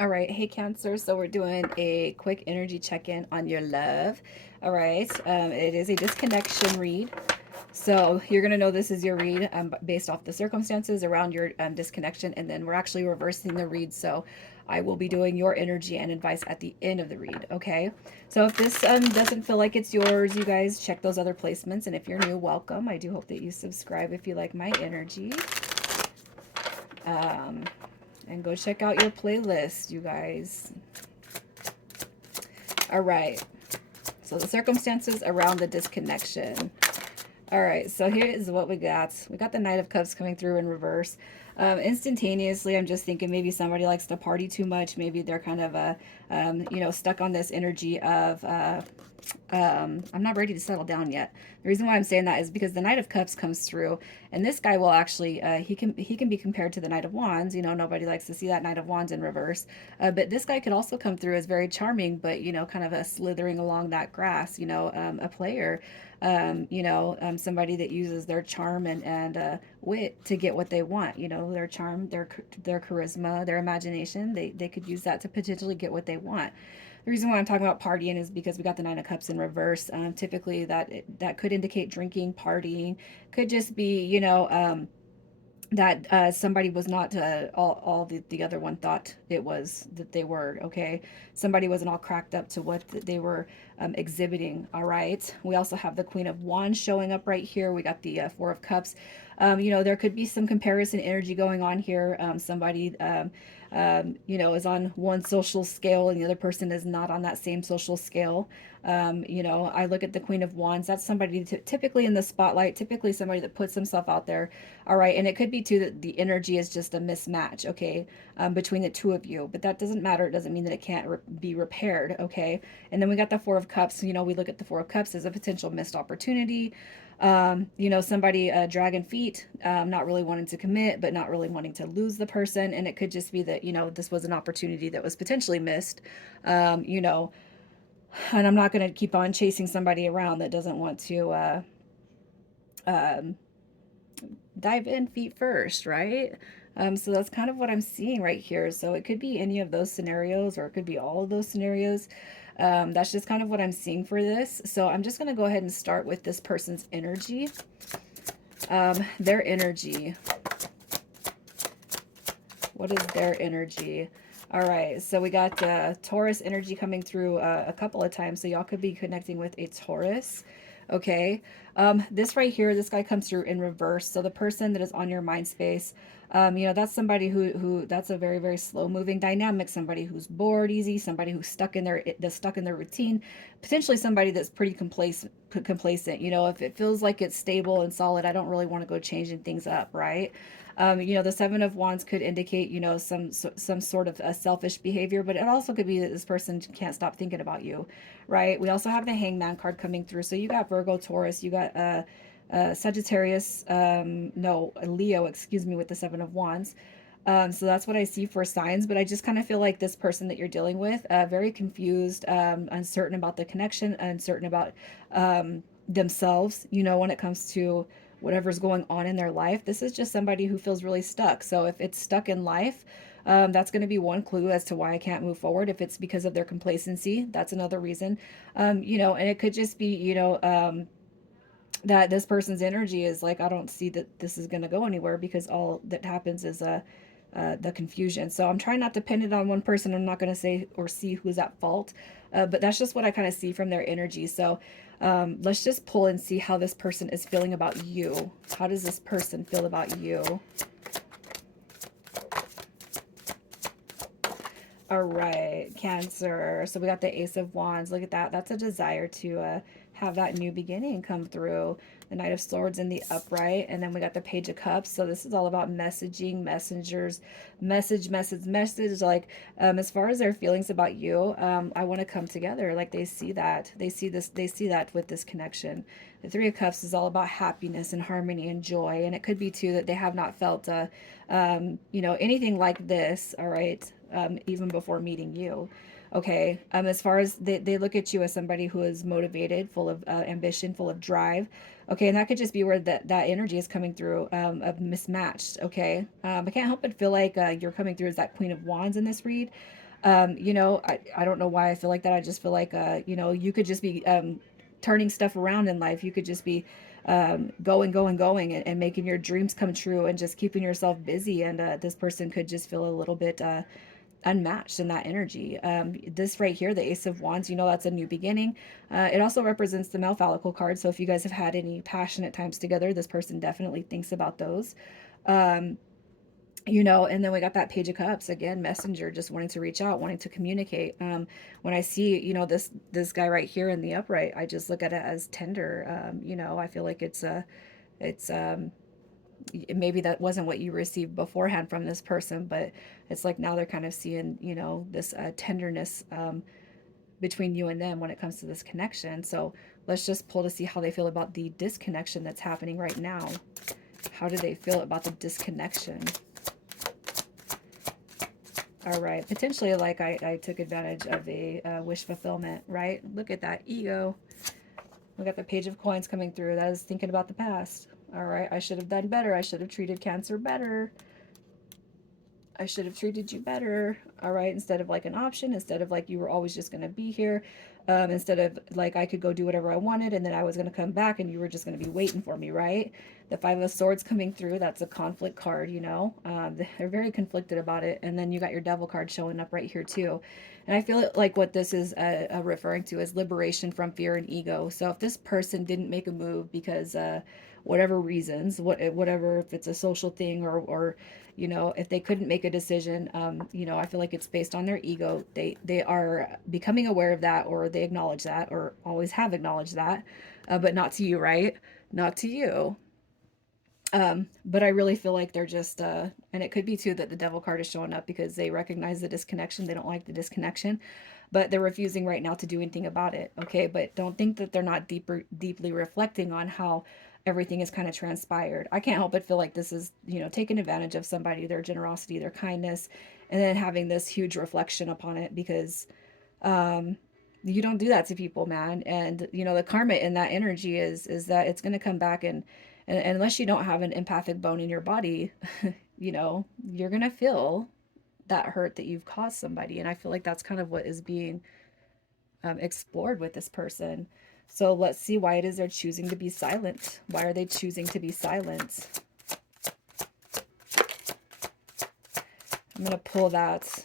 All right, hey Cancer. So we're doing a quick energy check-in on your love. All right, it is a disconnection read. So you're gonna know this is your read based off the circumstances around your disconnection, and then we're actually reversing the read. So I will be doing your energy and advice at the end of the read. Okay. So if this doesn't feel like it's yours, you guys check those other placements. And if you're new, welcome. I do hope that you subscribe if you like my energy. Um, and go check out your playlist, you guys. All right. So the circumstances around the disconnection. All right, so here is what we got. We got the Knight of Cups coming through in reverse. Instantaneously, I'm just thinking maybe somebody likes to party too much. Maybe they're kind of, stuck on this energy of, I'm not ready to settle down yet. The reason why I'm saying that is because the Knight of Cups comes through, and this guy will actually, he can be compared to the Knight of Wands. You know, nobody likes to see that Knight of Wands in reverse. But this guy could also come through as very charming, but kind of a slithering along that grass. A player. Somebody that uses their charm and wit to get what they want. Their charm, their charisma, their imagination. They could use that to potentially get what they want. The reason why I'm talking about partying is because we got the Nine of Cups in reverse. Typically, that could indicate drinking, partying. Could just be, that somebody was not all the other one thought it was that they were. Okay, somebody wasn't all cracked up to what they were exhibiting. All right, we also have the Queen of Wands showing up right here. We got the Four of Cups. There could be some comparison energy going on here. Somebody is on one social scale and the other person is not on that same social scale. I look at the Queen of Wands. That's somebody typically in the spotlight, typically somebody that puts himself out there. All right. And it could be too that the energy is just a mismatch, okay, between the two of you. But that doesn't matter. It doesn't mean that it can't be repaired, okay? And then we got the Four of Cups. We look at the Four of Cups as a potential missed opportunity. Somebody dragging feet, not really wanting to commit, but not really wanting to lose the person. And it could just be that, this was an opportunity that was potentially missed. Um, you know, and I'm not going to keep on chasing somebody around that doesn't want to um, dive in feet first, right? So that's kind of what I'm seeing right here. So it could be any of those scenarios, or it could be all of those scenarios. That's just kind of what I'm seeing for this. So I'm just going to go ahead and start with this person's energy. Their energy. What is their energy? All right, so we got Taurus energy coming through a couple of times. So y'all could be connecting with a Taurus. Okay. This right here, this guy comes through in reverse. So the person that is on your mind space, that's somebody who that's a very, very slow moving dynamic, somebody who's bored easy, somebody who's stuck in their routine, potentially somebody that's pretty complacent. If it feels like it's stable and solid, I don't really want to go changing things up, right? The Seven of Wands could indicate, some sort of a selfish behavior, but it also could be that this person can't stop thinking about you, right? We also have the Hangman card coming through. So you got Virgo, Taurus, you got Sagittarius, no, Leo, excuse me, with the Seven of Wands. So that's what I see for signs, but I just kind of feel like this person that you're dealing with, very confused, uncertain about the connection, uncertain about themselves, when it comes to whatever's going on in their life. This is just somebody who feels really stuck. So if it's stuck in life, that's going to be one clue as to why I can't move forward. If it's because of their complacency, that's another reason. And it could just be, that this person's energy is like, I don't see that this is going to go anywhere because all that happens is the confusion. So I'm trying not to pin it on one person. I'm not going to say or see who's at fault, but that's just what I kind of see from their energy. So let's just pull and see how this person is feeling about you. How does this person feel about you? All right, Cancer. So we got the Ace of Wands. Look at that. That's a desire to have that new beginning come through. The Knight of Swords in the upright. And then we got the Page of Cups. So this is all about messaging, messengers, message. Like, as far as their feelings about you, I want to come together. Like, they see that. They see that with this connection. The Three of Cups is all about happiness and harmony and joy. And it could be, too, that they have not felt, anything like this, all right, even before meeting you. Okay. As far as they look at you as somebody who is motivated, full of ambition, full of drive. Okay. And that could just be where that energy is coming through, mismatched. Okay. I can't help but feel like you're coming through as that Queen of Wands in this read. I don't know why I feel like that. I just feel like, you could just be turning stuff around in life. You could just be going, and making your dreams come true and just keeping yourself busy. And this person could just feel a little bit unmatched in that energy. This right here, the Ace of Wands, that's a new beginning. It also represents the male follicle card. So if you guys have had any passionate times together, this person definitely thinks about those. Um, and then we got that Page of Cups again, messenger, just wanting to reach out, wanting to communicate. When I see, this guy right here in the upright, I just look at it as tender. I feel like it's maybe that wasn't what you received beforehand from this person, but it's like now they're kind of seeing, this tenderness between you and them when it comes to this connection. So let's just pull to see how they feel about the disconnection that's happening right now. How do they feel about the disconnection? All right, potentially like I took advantage of a wish fulfillment, right? Look at that ego. We got the Page of Coins coming through. That is thinking about the past. All right, I should have done better. I should have treated Cancer better. I should have treated you better. All right, instead of like an option, instead of like you were always just going to be here, instead of like I could go do whatever I wanted and then I was going to come back and you were just going to be waiting for me, right? The Five of Swords coming through, that's a conflict card, they're very conflicted about it. And then you got your Devil card showing up right here too. And I feel like what this is referring to is liberation from fear and ego. So if this person didn't make a move because whatever reasons, whatever, if it's a social thing or if they couldn't make a decision, I feel like it's based on their ego. They are becoming aware of that, or they acknowledge that, or always have acknowledged that, but not to you, right? Not to you. But I really feel like they're just, and it could be too that the Devil card is showing up because they recognize the disconnection. They don't like the disconnection, but they're refusing right now to do anything about it. Okay, but don't think that they're not deeply reflecting on how everything is kind of transpired. I can't help but feel like this is, taking advantage of somebody, their generosity, their kindness, and then having this huge reflection upon it because um, you don't do that to people, man. And the karma in that energy is that it's going to come back and unless you don't have an empathic bone in your body, you're going to feel that hurt that you've caused somebody. And I feel like that's kind of what is being explored with this person. So let's see why it is they're choosing to be silent. Why are they choosing to be silent? I'm going to pull that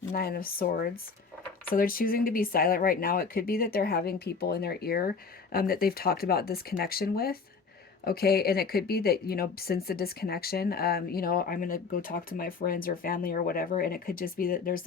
Nine of Swords. So they're choosing to be silent right now. It could be that they're having people in their ear that they've talked about this connection with. Okay, and it could be that, since the disconnection, I'm going to go talk to my friends or family or whatever, and it could just be that there's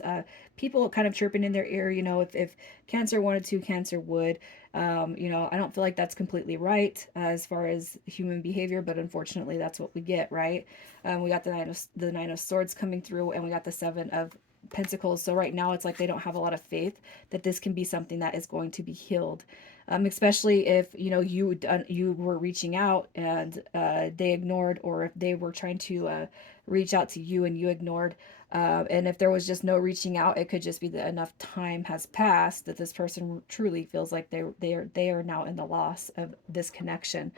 people kind of chirping in their ear, if Cancer wanted to, Cancer would. I don't feel like that's completely right as far as human behavior, but unfortunately that's what we get, right? We got the Nine of Swords coming through, and we got the Seven of Pentacles. So right now it's like they don't have a lot of faith that this can be something that is going to be healed. Especially if you were reaching out and they ignored, or if they were trying to reach out to you and you ignored, and if there was just no reaching out, it could just be that enough time has passed that this person truly feels like they are now in the loss of this connection.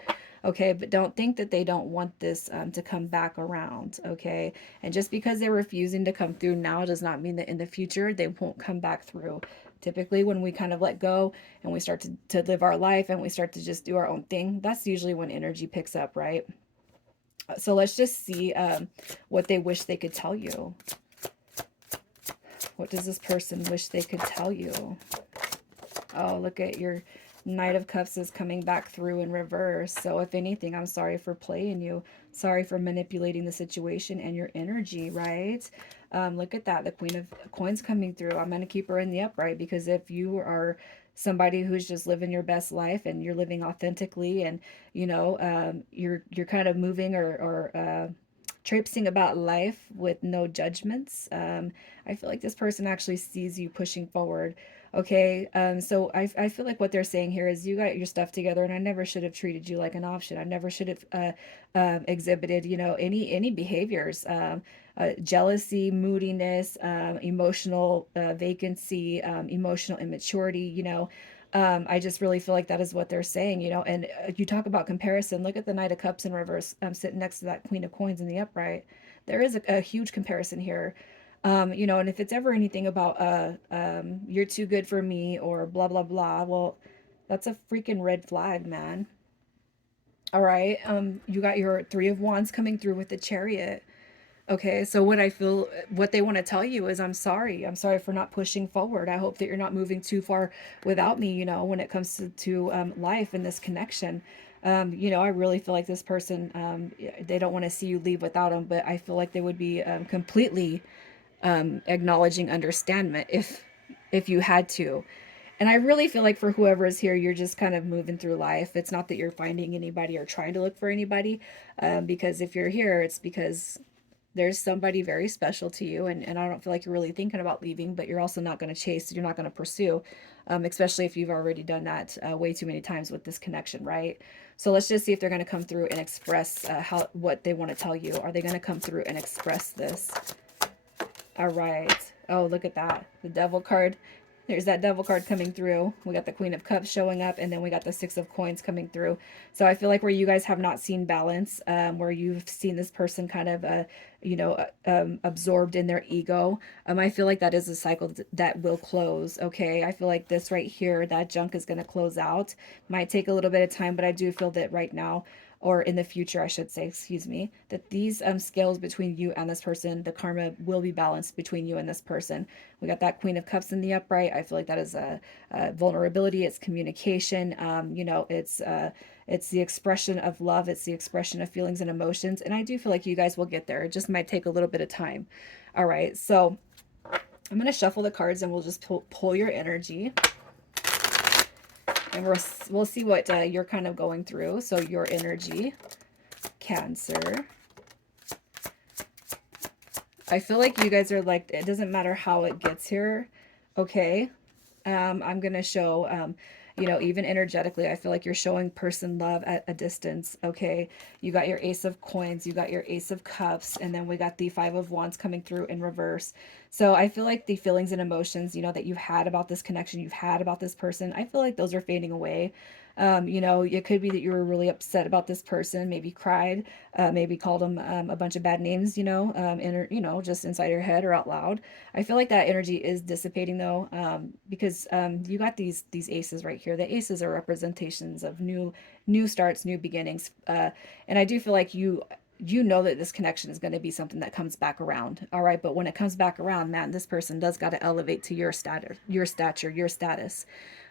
Okay, but don't think that they don't want this to come back around. Okay, and just because they're refusing to come through now does not mean that in the future they won't come back through. Typically, when we kind of let go and we start to live our life and we start to just do our own thing, that's usually when energy picks up, right? So let's just see what they wish they could tell you. What does this person wish they could tell you? Oh, look at your Knight of Cups is coming back through in reverse. So if anything, I'm sorry for playing you. Sorry for manipulating the situation and your energy, right? Look at that. The Queen of Coins coming through. I'm going to keep her in the upright because if you are somebody who's just living your best life and you're living authentically and, you're kind of moving or traipsing about life with no judgments, I feel like this person actually sees you pushing forward. Okay, so I feel like what they're saying here is you got your stuff together, and I never should have treated you like an option. I never should have exhibited, any behaviors, jealousy, moodiness, emotional vacancy, emotional immaturity. I just really feel like that is what they're saying. And you talk about comparison. Look at the Knight of Cups in reverse, sitting next to that Queen of Coins in the upright. There is a huge comparison here. You know, and if it's ever anything about, you're too good for me or blah, blah, blah, well, that's a freaking red flag, man. All right. You got your Three of Wands coming through with the Chariot. Okay, so what I feel, what they want to tell you is, I'm sorry. I'm sorry for not pushing forward. I hope that you're not moving too far without me, you know, when it comes to life and this connection. You know, I really feel like this person, they don't want to see you leave without them, but I feel like they would be completely acknowledging understandment if you had to. And I really feel like for whoever is here, you're just kind of moving through life. It's not that you're finding anybody or trying to look for anybody, because if you're here, it's because there's somebody very special to you, and I don't feel like you're really thinking about leaving, but you're also not going to chase, you're not going to pursue, especially if you've already done that way too many times with this connection, right? So let's just see if they're going to come through and express how what they want to tell you. Are they going to come through and express this? All right. Oh, look at that. The devil card. There's that devil card coming through. We got the Queen of Cups showing up, and then we got the Six of Coins coming through. So I feel like where you guys have not seen balance, where you've seen this person kind of, you know, absorbed in their ego, I feel like that is a cycle that will close. Okay. I feel like this right here, that junk is going to close out. Might take a little bit of time, but I do feel that right now, or in the future, I should say, excuse me, that these scales between you and this person, the karma will be balanced between you and this person. We got that Queen of Cups in the upright. I feel like that is a vulnerability. It's communication. You know, it's the expression of love. It's the expression of feelings and emotions. And I do feel like you guys will get there. It just might take a little bit of time. All right, so I'm gonna shuffle the cards and we'll just pull your energy, and we'll see what you're kind of going through. So your energy, Cancer. I feel like you guys are like, it doesn't matter how it gets here. Okay. I'm going to show, you know, even energetically, I feel like you're showing person love at a distance. Okay. You got your Ace of Coins, you got your Ace of Cups, and then we got the Five of Wands coming through in reverse. So I feel like the feelings and emotions, you know, that you've had about this connection, you've had about this person, I feel like those are fading away. You know, it could be that you were really upset about this person, maybe cried, maybe called them a bunch of bad names, you know, you know, just inside your head or out loud. I feel like that energy is dissipating though, because you got these aces right here. The aces are representations of new starts, new beginnings, and I do feel like you know that this connection is going to be something that comes back around. All right, but when it comes back around, man, this person does got to elevate to your status.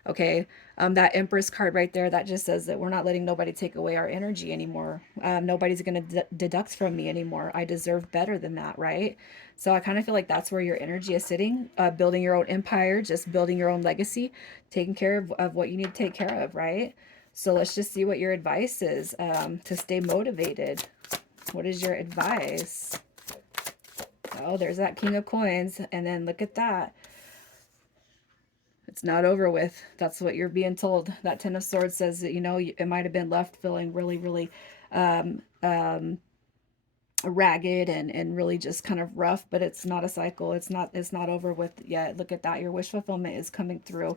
Okay. That Empress card right there, that just says that we're not letting nobody take away our energy anymore. Nobody's going to deduct from me anymore. I deserve better than that, right? So I kind of feel like that's where your energy is sitting, building your own empire, just building your own legacy, taking care of what you need to take care of, right? So let's just see what your advice is, to stay motivated. What is your advice? Oh, there's that King of Coins. And then look at that. It's not over with. That's what you're being told. That Ten of Swords says that, you know, it might have been left feeling really, really um, um, ragged and really just kind of rough, but it's not a cycle. It's not over with yet. Look at that. Your wish fulfillment is coming through.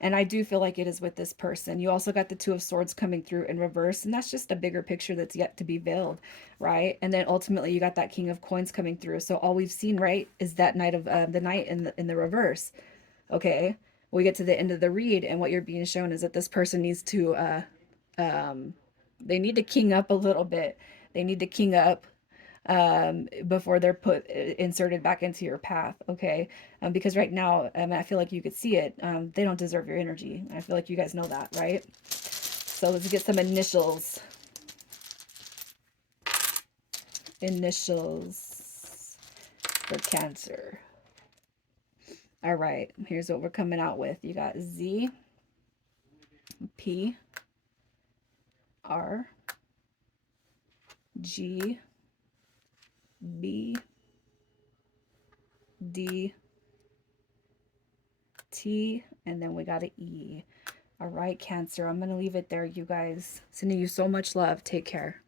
And I do feel like it is with this person. You also got the Two of Swords coming through in reverse, and that's just a bigger picture that's yet to be veiled, right? And then ultimately you got that King of Coins coming through. So all we've seen, right, is that Knight of the Knight in the reverse. Okay, we get to the end of the read, and what you're being shown is that this person needs to um they need to king up a little bit. They need to king up before they're put inserted back into your path. Okay, because right now, I feel like you could see it, they don't deserve your energy. I feel like you guys know that, right? So let's get some initials for Cancer. All right, here's what we're coming out with. You got Z, P, R, G, B, D, T, and then we got an E. All right, Cancer, I'm going to leave it there, you guys. Sending you so much love. Take care.